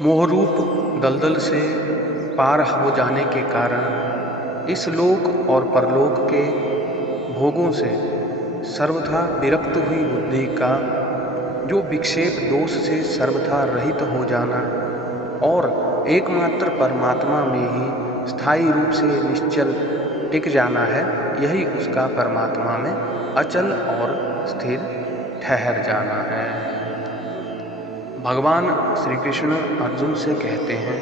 मोहरूप दलदल से पार हो जाने के कारण इस लोक और परलोक के भोगों से सर्वथा विरक्त हुई बुद्धि का जो विक्षेप दोष से सर्वथा रहित हो जाना और एकमात्र परमात्मा में ही स्थायी रूप से निश्चल टिक जाना है, यही उसका परमात्मा में अचल और स्थिर ठहर जाना है। भगवान श्री कृष्ण अर्जुन से कहते हैं,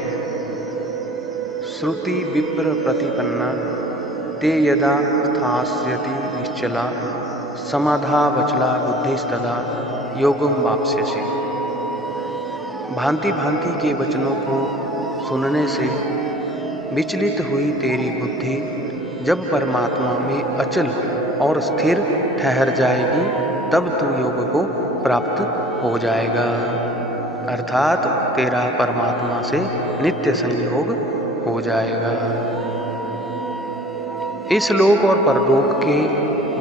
श्रुति विप्र प्रतिपन्ना ते यदा स्थास्यति निश्चला समाधावचला बुद्धिस्तदा योगम वाप्स्यसि। भांति भांति के वचनों को सुनने से विचलित हुई तेरी बुद्धि जब परमात्मा में अचल और स्थिर ठहर जाएगी, तब तू योग को प्राप्त हो जाएगा, अर्थात तेरा परमात्मा से नित्य संयोग हो जाएगा। इस लोक और परलोक के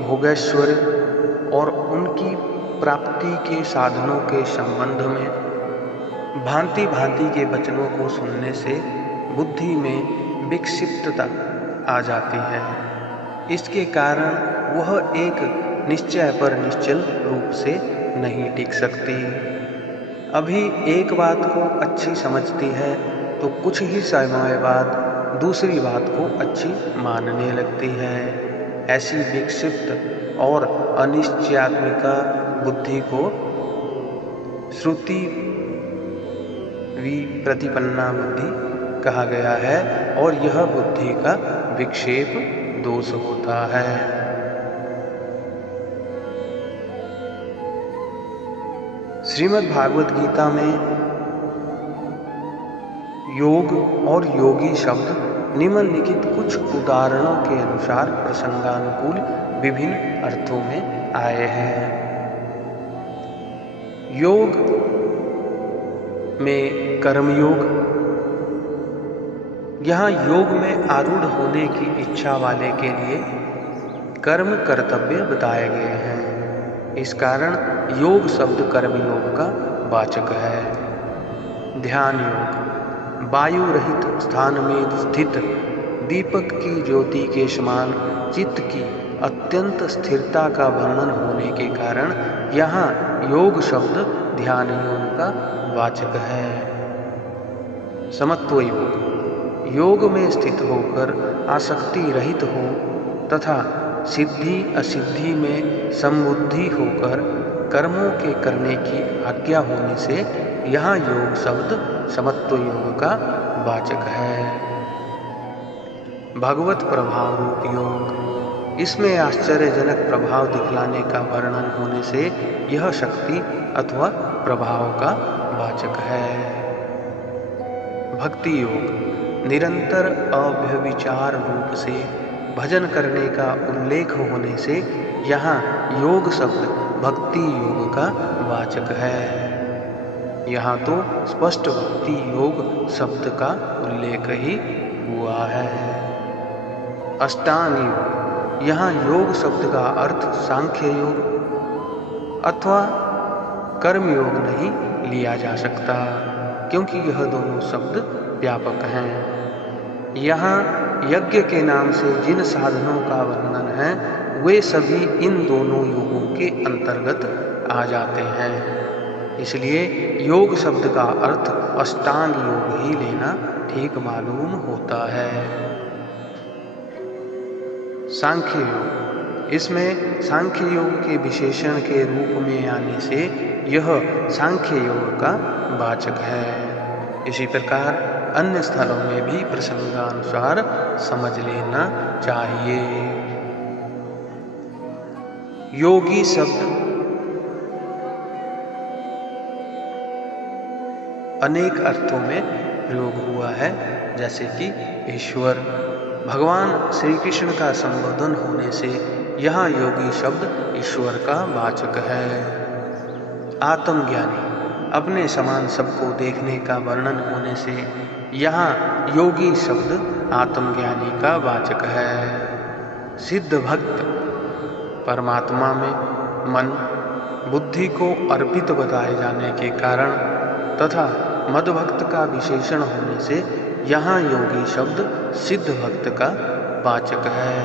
भोगैश्वर्य और उनकी प्राप्ति के साधनों के संबंध में भांति भांति के वचनों को सुनने से बुद्धि में विक्षिप्तता आ जाती है। इसके कारण वह एक निश्चय पर निश्चल रूप से नहीं टिक सकती। अभी एक बात को अच्छी समझती है तो कुछ ही समय बाद दूसरी बात को अच्छी मानने लगती है। ऐसी विक्षिप्त और अनिश्चयात्मिका बुद्धि को श्रुति विप्रतिपन्ना बुद्धि कहा गया है और यह बुद्धि का विक्षेप दोष होता है। श्रीमद् भागवत गीता में योग और योगी शब्द निम्नलिखित कुछ उदाहरणों के अनुसार प्रसंगानुकूल विभिन्न अर्थों में आए हैं। योग में कर्मयोग, यहाँ योग में आरूढ़ होने की इच्छा वाले के लिए कर्म कर्तव्य बताए गए हैं। इस कारण योग शब्द कर्मयोग का वाचक है। ध्यान योग, वायु रहित स्थान में स्थित दीपक की ज्योति के समान चित्त की अत्यंत स्थिरता का वर्णन होने के कारण यहाँ योग शब्द ध्यान योग का वाचक है। समत्व योग, योग में स्थित होकर आसक्ति रहित हो तथा सिद्धि असिद्धि में संबुद्धि होकर कर्मों के करने की आज्ञा होने से यहाँ योग शब्द समत्व योग का वाचक है। भगवत प्रभाव रूप योग, इसमें आश्चर्यजनक प्रभाव दिखलाने का वर्णन होने से यह शक्ति अथवा प्रभाव का वाचक है। भक्ति योग, निरंतर अव्यभिचार रूप से भजन करने का उल्लेख होने से यहाँ योग शब्द भक्ति योग का वाचक है। यहाँ तो स्पष्ट भक्ति योग शब्द का उल्लेख ही हुआ है। अष्टांग योग, यहाँ योग शब्द का अर्थ सांख्य योग अथवा कर्म योग नहीं लिया जा सकता, क्योंकि यह दोनों शब्द व्यापक हैं। यहाँ यज्ञ के नाम से जिन साधनों का वर्णन है वे सभी इन दोनों योगों के अंतर्गत आ जाते हैं। इसलिए योग शब्द का अर्थ अष्टांग योग ही लेना ठीक मालूम होता है। सांख्य योग, इसमें सांख्य योग के विशेषण के रूप में आने से यह सांख्य योग का वाचक है। इसी प्रकार अन्य स्थलों में भी प्रसंगानुसार समझ लेना चाहिए। योगी शब्द अनेक अर्थों में प्रयोग हुआ है, जैसे कि ईश्वर। भगवान श्री कृष्ण का संबोधन होने से यहाँ योगी शब्द ईश्वर का वाचक है। आत्मज्ञानी, अपने समान सबको देखने का वर्णन होने से यहाँ योगी शब्द आत्मज्ञानी का वाचक है। सिद्ध भक्त, परमात्मा में मन बुद्धि को अर्पित बताए जाने के कारण तथा मदभक्त का विशेषण होने से यहाँ योगी शब्द सिद्ध भक्त का वाचक है।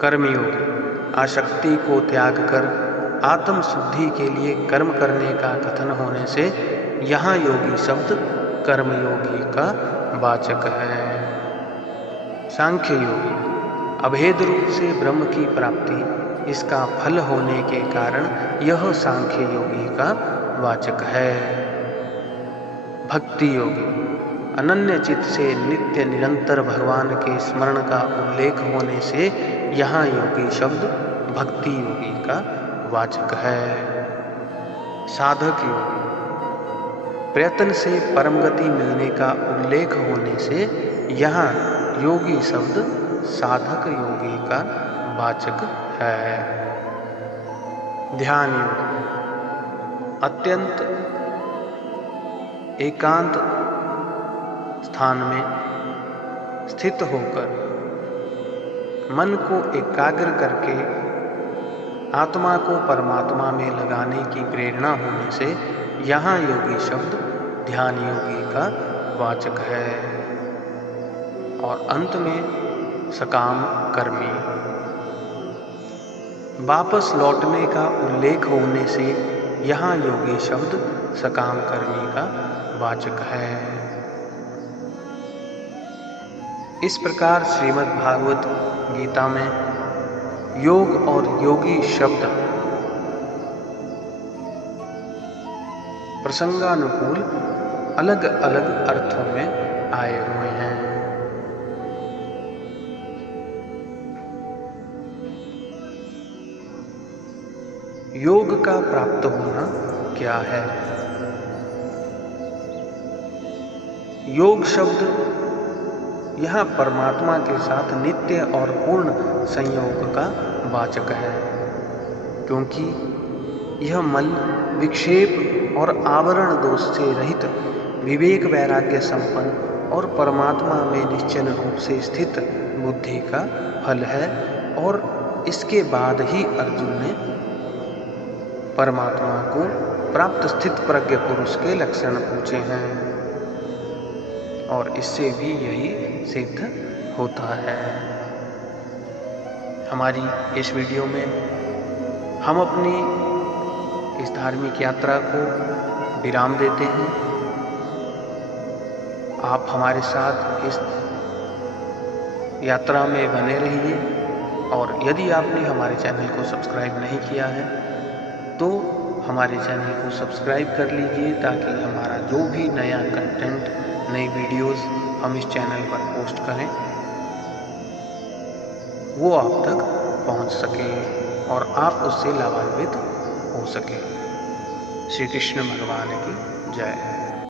कर्मयोगी आसक्ति को त्याग कर आत्म शुद्धि के लिए कर्म करने का कथन होने से यहाँ योगी शब्द कर्मयोगी का वाचक है। सांख्य योगी अभेद रूप से ब्रह्म की प्राप्ति इसका फल होने के कारण यह सांख्य योगी का वाचक है। भक्ति योगी अनन्य चित्त से नित्य निरंतर भगवान के स्मरण का उल्लेख होने से यहाँ योगी शब्द भक्ति योगी का वाचक है। साधक योगी प्रयत्न से परम गति मिलने का उल्लेख होने से यहाँ योगी शब्द साधक योगी का वाचक है। ध्यान योगी अत्यंत एकांत स्थान में स्थित होकर मन को एकाग्र करके आत्मा को परमात्मा में लगाने की प्रेरणा होने से यहाँ योगी शब्द ध्यान योगी का वाचक है। और अंत में सकाम कर्मी वापस लौटने का उल्लेख होने से यहाँ योगी शब्द सकाम कर्मी का वाचक है। इस प्रकार श्रीमद् भागवत गीता में योग और योगी शब्द प्रसंगानुकूल अलग अलग अर्थों में आए हुए हैं। योग का प्राप्त होना क्या है? योग शब्द यहाँ परमात्मा के साथ नित्य और पूर्ण संयोग का वाचक है, क्योंकि यह मन विक्षेप और आवरण दोष से रहित विवेक वैराग्य संपन्न और परमात्मा में निश्चल रूप से स्थित बुद्धि का फल है। और इसके बाद ही अर्जुन ने परमात्मा को प्राप्त स्थित प्रज्ञ पुरुष के लक्षण पूछे हैं, और इससे भी यही सिद्ध होता है। हमारी इस वीडियो में हम अपनी इस धार्मिक यात्रा को विराम देते हैं। आप हमारे साथ इस यात्रा में बने रहिए, और यदि आपने हमारे चैनल को सब्सक्राइब नहीं किया है तो हमारे चैनल को सब्सक्राइब कर लीजिए, ताकि हमारा जो भी नया कंटेंट, नई वीडियोस हम इस चैनल पर पोस्ट करें वो आप तक पहुंच सके और आप उससे लाभान्वित हो सके। श्री कृष्ण भगवान की जय।